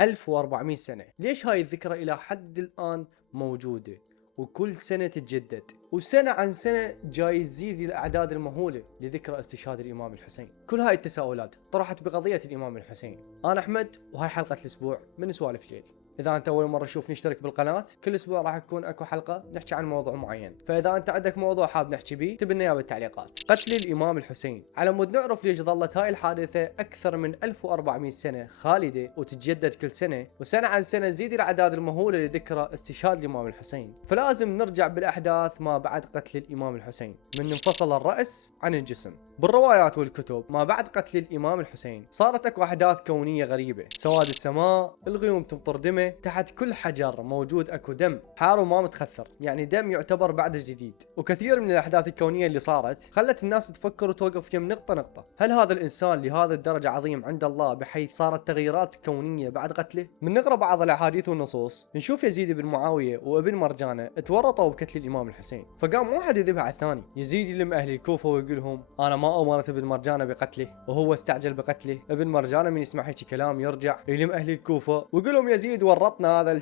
1400 سنة. ليش هاي الذكرى إلى حد الآن موجودة وكل سنة تتجدد، وسنة عن سنة جاي يزيد الأعداد المهولة لذكرى استشهاد الإمام الحسين؟ كل هاي التساؤلات طرحت بقضية الإمام الحسين. أنا أحمد وهاي حلقة الأسبوع من سوالف ليل. إذا أنت أول مرة تشوفني اشترك بالقناة، كل أسبوع راح تكون أكو حلقة نحكي عن موضوع معين، فإذا أنت عندك موضوع حاب نحكي بيه اكتب لنا إياه بالتعليقات. قتل الإمام الحسين، على مود نعرف ليش ظلت هاي الحادثة أكثر من 1400 سنة خالدة وتتجدد كل سنة، وسنة عن سنة تزيد الأعداد المهولة لذكرى استشهاد الإمام الحسين. فلازم نرجع بالأحداث ما بعد قتل الإمام الحسين، من انفصل الرأس عن الجسم. بالروايات والكتب ما بعد قتل الإمام الحسين صارت اكو أحداث كونية غريبة: سواد السماء، الغيوم تمطر دمه، تحت كل حجر موجود اكو دم حار وما متخثر، يعني دم يعتبر بعد جديد. وكثير من الأحداث الكونية اللي صارت خلت الناس تفكر وتوقف يم نقطة نقطة: هل هذا الإنسان لهذا الدرجة عظيم عند الله بحيث صارت تغييرات كونية بعد قتله؟ من نقرأ بعض الأحاديث والنصوص نشوف يزيد بن معاوية وابن مرجانة تورطوا بقتل الإمام الحسين، فقام واحد يذبح على الثاني. يزيد يلم أهل الكوفة ويقول لهم: أنا ما أمرت ابن مرجانة بقتله، وهو استعجل بقتله. ابن مرجانة من يسمع هيك كلام يرجع يلم أهل الكوفة ويقول لهم: يزيد ورطنا هذا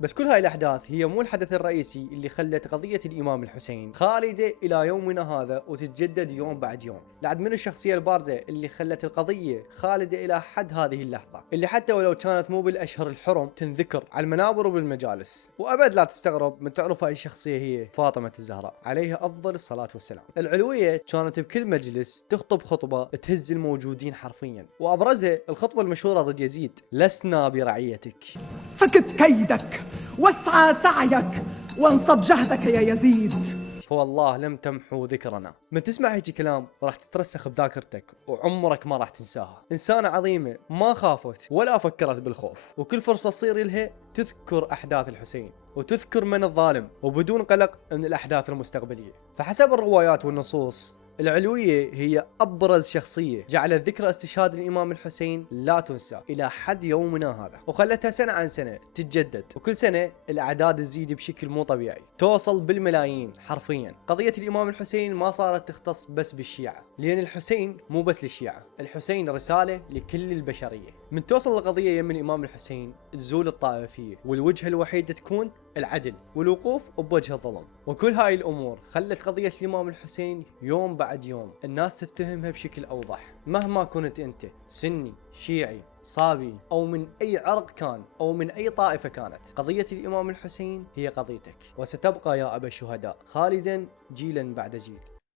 بس كل هاي الأحداث هي مو الحدث الرئيسي اللي خلت قضية الإمام الحسين خالدة إلى يومنا هذا وتتجدد يوم بعد يوم. لعد من الشخصية البارزة اللي خلت القضية خالدة إلى حد هذه اللحظة، اللي حتى ولو كانت مو بالأشهر الحرم تنذكر على المنابر وبالمجالس. وأبد لا تستغرب من تعرف هاي الشخصية هي فاطمة الزهراء عليها أفضل الصلاة والسلام. العلوية كانت بكل مجلس تخطب خطبة تهز الموجودين حرفيا، وأبرزها الخطبة المشهورة ضد يزيد: لسنا برعيتك، فكت كيدك واسعى سعيك وانصب جهدك يا يزيد، فوالله لم تمحوا ذكرنا. من تسمع هيك كلام راح تترسخ بذاكرتك وعمرك ما راح تنساها. إنسانة عظيمة ما خافت ولا فكرت بالخوف، وكل فرصة تصير لها تذكر أحداث الحسين وتذكر من الظالم وبدون قلق من الأحداث المستقبلية. فحسب الروايات والنصوص العلوية هي أبرز شخصية جعلت ذكرى استشهاد الإمام الحسين لا تنسى إلى حد يومنا هذا، وخلتها سنة عن سنة تتجدد، وكل سنة الأعداد تزيد بشكل مو طبيعي توصل بالملايين حرفيا. قضية الإمام الحسين ما صارت تختص بس بالشيعة، لأن الحسين مو بس للشيعة، الحسين رسالة لكل البشرية. من توصل القضية يم الإمام الحسين تزول الطائفية، والوجهة الوحيدة تكون العدل والوقوف بوجه الظلم. وكل هاي الأمور خلت قضية الإمام الحسين يوم بعد يوم الناس تفتهمها بشكل أوضح. مهما كنت أنت سني، شيعي، صابي، أو من أي عرق كان أو من أي طائفة كانت، قضية الإمام الحسين هي قضيتك، وستبقى يا أبا الشهداء خالدا جيلا بعد جيل.